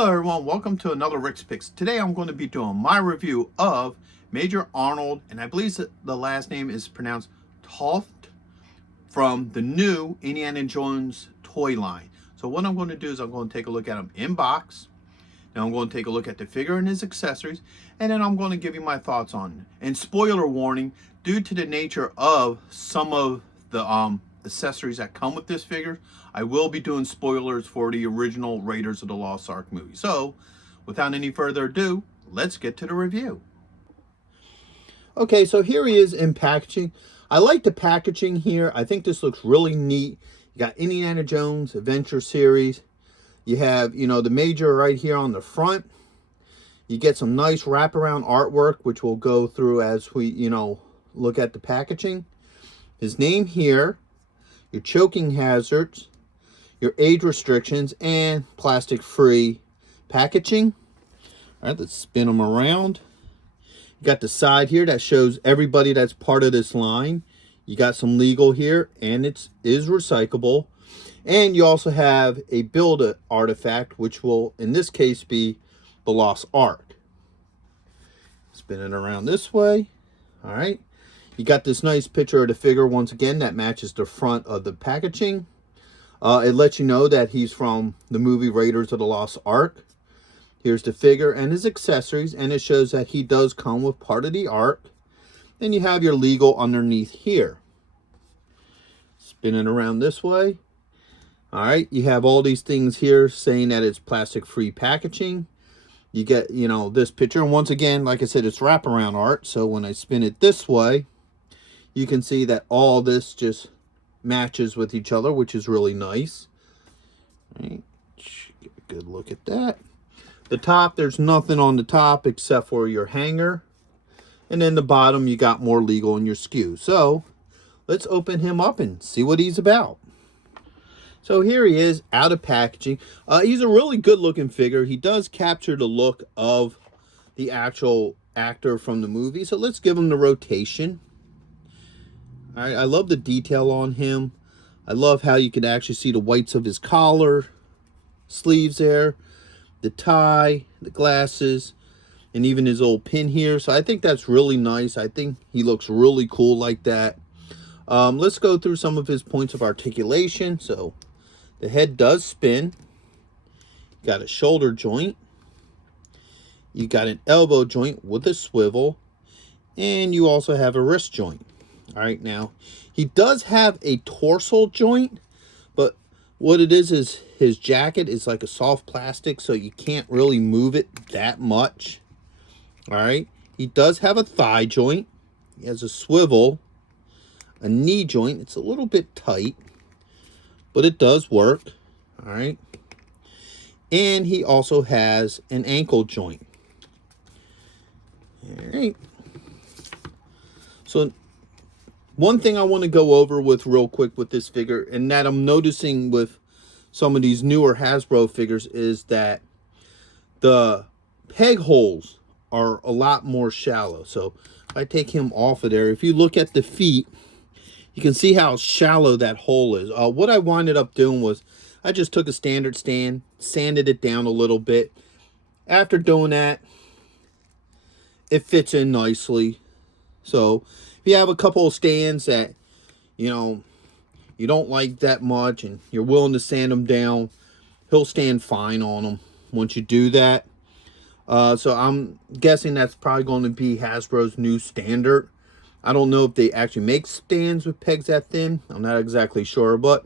Hello everyone, welcome to another Rick's Picks. Today I'm going to be doing my review of Major Arnold, and I believe that the last name is pronounced Toht, from the new Indiana Jones toy line. So what I'm going to do is I'm going to take a look at him in box. Now I'm going to take a look at the figure and his accessories, and then I'm going to give you my thoughts on it. And spoiler warning, due to the nature of some of the accessories that come with this figure, I will be doing spoilers for the original Raiders of the Lost Ark movie. So without any further ado, let's get to the review. Okay, so here he is in packaging. I like the packaging here. I think this looks really neat. You got Indiana Jones Adventure Series. You have, the Major right here on the front. You get some nice wraparound artwork, which we'll go through as we, look at the packaging. His name here, your choking hazards, your age restrictions, and plastic-free packaging. All right, let's spin them around. You got the side here that shows everybody that's part of this line. You got some legal here, and it is recyclable. And you also have a build artifact, which will, in this case, be the Lost Ark. Spin it around this way. All right. You got this nice picture of the figure, once again, that matches the front of the packaging. It lets you know that he's from the movie Raiders of the Lost Ark. Here's the figure and his accessories, and it shows that he does come with part of the Ark. Then you have your legal underneath here. Spin it around this way. All right, you have all these things here saying that it's plastic-free packaging. You get, this picture. And once again, like I said, it's wraparound art. So when I spin it this way, you can see that all this just matches with each other, which is really nice. All right, get a good look at that. The top, there's nothing on the top except for your hanger. And then the bottom, you got more legal in your SKU. So let's open him up and see what he's about. So here he is out of packaging. He's a really good looking figure. He does capture the look of the actual actor from the movie. So let's give him the rotation. All right, I love the detail on him. I love how you can actually see the whites of his collar, sleeves there, the tie, the glasses, and even his old pin here. So I think that's really nice. I think he looks really cool like that. Let's go through some of his points of articulation. So the head does spin. You got a shoulder joint. You got an elbow joint with a swivel. And you also have a wrist joint. All right, now, he does have a torso joint, but what it is his jacket is like a soft plastic, so you can't really move it that much. All right, he does have a thigh joint. He has a swivel, a knee joint. It's a little bit tight, but it does work. All right, and he also has an ankle joint. All right, so one thing I want to go over with real quick with this figure, and that I'm noticing with some of these newer Hasbro figures, is that the peg holes are a lot more shallow. So if I take him off of there, if you look at the feet, you can see how shallow that hole is. What I winded up doing was I just took a standard stand, sanded it down a little bit. After doing that, it fits in nicely. So if you have a couple of stands that, you don't like that much and you're willing to sand them down, he'll stand fine on them once you do that. So I'm guessing that's probably going to be Hasbro's new standard. I don't know if they actually make stands with pegs that thin. I'm not exactly sure, but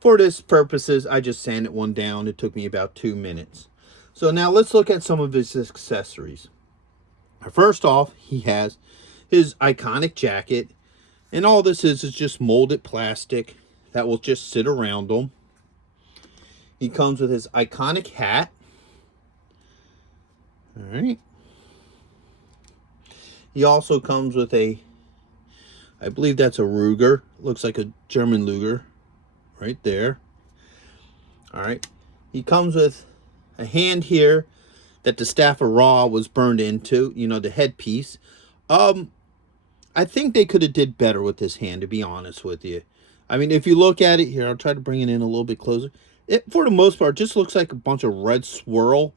for this purposes, I just sanded one down. It took me about 2 minutes. So now let's look at some of his accessories. First off, he has his iconic jacket, and all this is just molded plastic that will just sit around him. He comes with his iconic hat. All right. He also comes with I believe that's a Ruger. Looks like a German Luger right there. All right. He comes with a hand here that the staff of Ra was burned into, the headpiece. I think they could have did better with this hand, to be honest with you. I mean, if you look at it here, I'll try to bring it in a little bit closer. It, for the most part, just looks like a bunch of red swirl.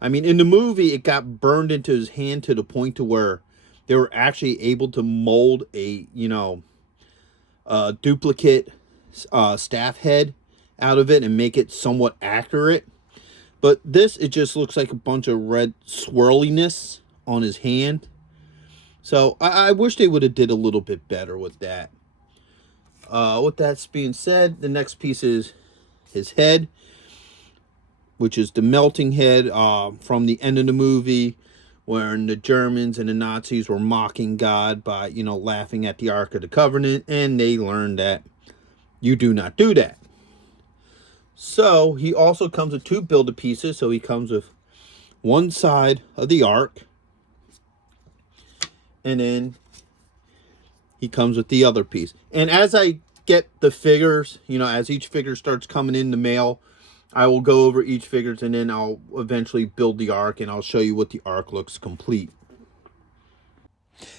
I mean, in the movie, it got burned into his hand to the point to where they were actually able to mold a, duplicate staff head out of it and make it somewhat accurate. But this, it just looks like a bunch of red swirliness on his hand. So I wish they would have did a little bit better with that. With that being said, the next piece is his head, which is the melting head from the end of the movie, when the Germans and the Nazis were mocking God by, laughing at the Ark of the Covenant, and they learned that you do not do that. So he also comes with two build-a-pieces. So he comes with one side of the Ark, and then he comes with the other piece. And as I get the figures, as each figure starts coming in the mail, I will go over each figures, and then I'll eventually build the Ark, and I'll show you what the Ark looks complete.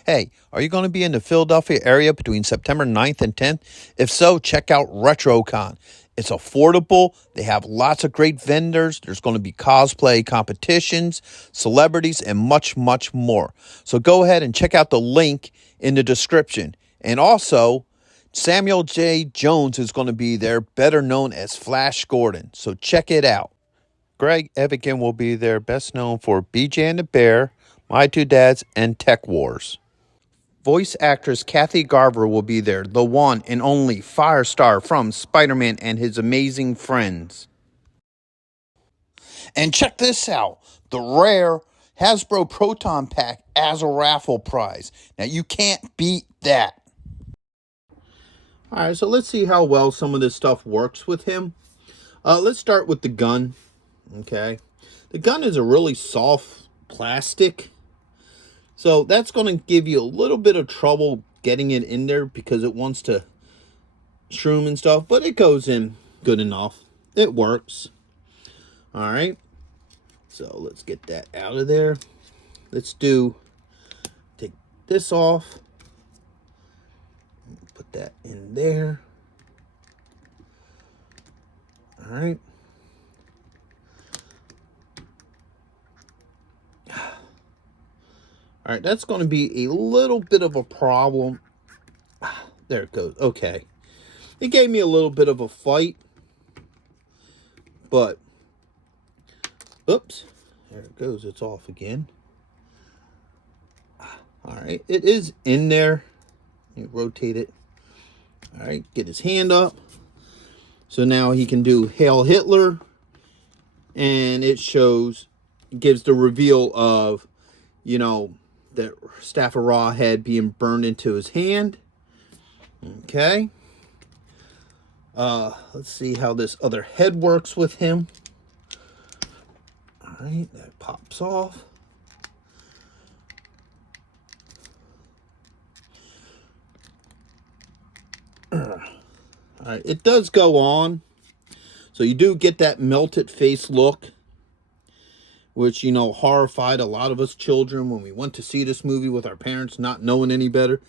Hey, are you going to be in the Philadelphia area between September 9th and 10th? If so, check out RetroCon. It's affordable. They have lots of great vendors. There's going to be cosplay competitions, celebrities, and much, much more. So go ahead and check out the link in the description. And also, Samuel J. Jones is going to be there, better known as Flash Gordon. So check it out. Greg Evigan will be there, best known for BJ and the Bear, My Two Dads, and Tech Wars. Voice actress Kathy Garver will be there, the one and only Firestar from Spider-Man and His Amazing Friends. And check this out, the rare Hasbro Proton Pack as a raffle prize. Now you can't beat that. All right, so let's see how well some of this stuff works with him. Let's start with the gun, okay? The gun is a really soft plastic, so that's going to give you a little bit of trouble getting it in there because it wants to shroom and stuff, but it goes in good enough. It works. All right, so let's get that out of there. Let's take this off. Put that in there. All right. All right, that's going to be a little bit of a problem. There it goes. Okay. It gave me a little bit of a fight. But, oops. There it goes. It's off again. All right. It is in there. Let me rotate it. All right. Get his hand up. So now he can do Hail Hitler. And it gives the reveal of, that Staff of Ra head being burned into his hand. Okay. Let's see how this other head works with him. All right, that pops off. All right, it does go on. So you do get that melted face look, which, horrified a lot of us children when we went to see this movie with our parents not knowing any better.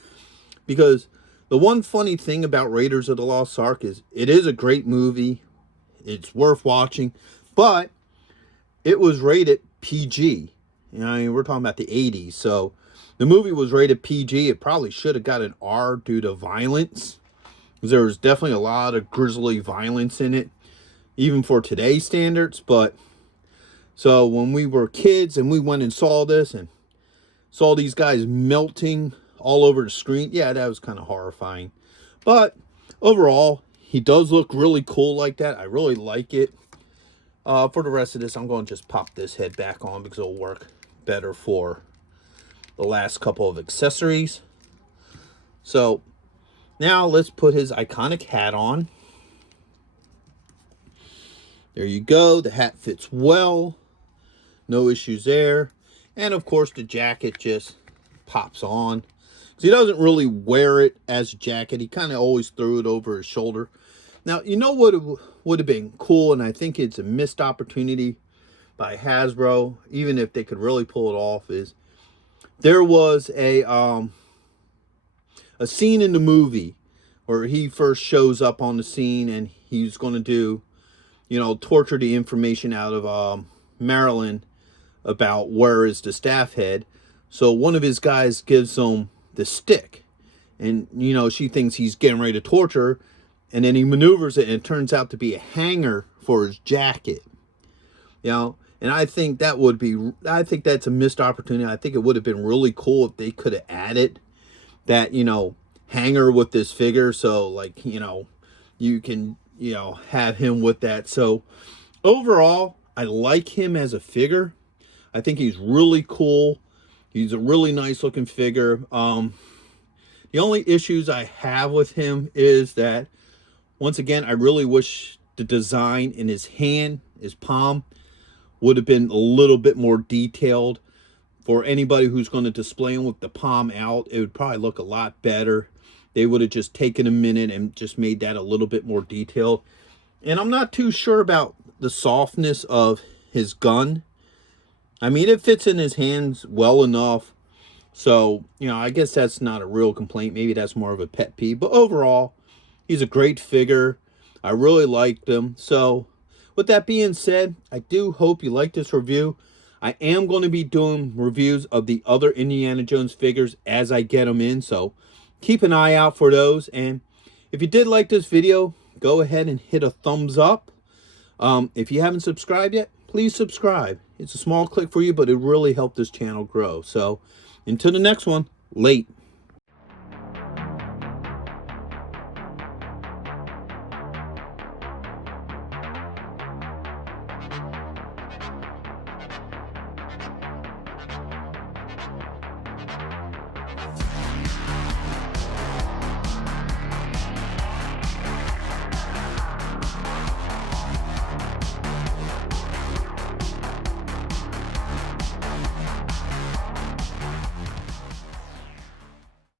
Because the one funny thing about Raiders of the Lost Ark is it is a great movie. It's worth watching. But it was rated PG. We're talking about the 80s. So the movie was rated PG. It probably should have got an R due to violence. Because there was definitely a lot of grisly violence in it, even for today's standards. But so when we were kids and we went and saw this and saw these guys melting all over the screen, yeah, that was kind of horrifying. But overall, he does look really cool like that. I really like it. For the rest of this, I'm going to just pop this head back on because it'll work better for the last couple of accessories. So now let's put his iconic hat on. There you go. The hat fits well. No issues there. And of course, the jacket just pops on. So he doesn't really wear it as a jacket. He kind of always threw it over his shoulder. Now, you know what would have been cool, and I think it's a missed opportunity by Hasbro, even if they could really pull it off, is there was a scene in the movie where he first shows up on the scene and he's going to do, torture the information out of Marilyn about where is the staff head. So one of his guys gives him the stick, and she thinks he's getting ready to torture her, and then he maneuvers it, and it turns out to be a hanger for his jacket. And I think that's a missed opportunity. I think it would have been really cool if they could have added that, hanger with this figure. So like, you can, have him with that. So overall, I like him as a figure. I think he's really cool. He's a really nice looking figure. The only issues I have with him is that, once again, I really wish the design in his hand, his palm, would have been a little bit more detailed. For anybody who's going to display him with the palm out, it would probably look a lot better. They would have just taken a minute and just made that a little bit more detailed. And I'm not too sure about the softness of his gun. I mean, it fits in his hands well enough. So, I guess that's not a real complaint. Maybe that's more of a pet peeve. But overall, he's a great figure. I really liked him. So, with that being said, I do hope you like this review. I am going to be doing reviews of the other Indiana Jones figures as I get them in. So, keep an eye out for those. And if you did like this video, go ahead and hit a thumbs up. If you haven't subscribed yet, please subscribe. It's a small click for you, but it really helped this channel grow. So, until the next one, late.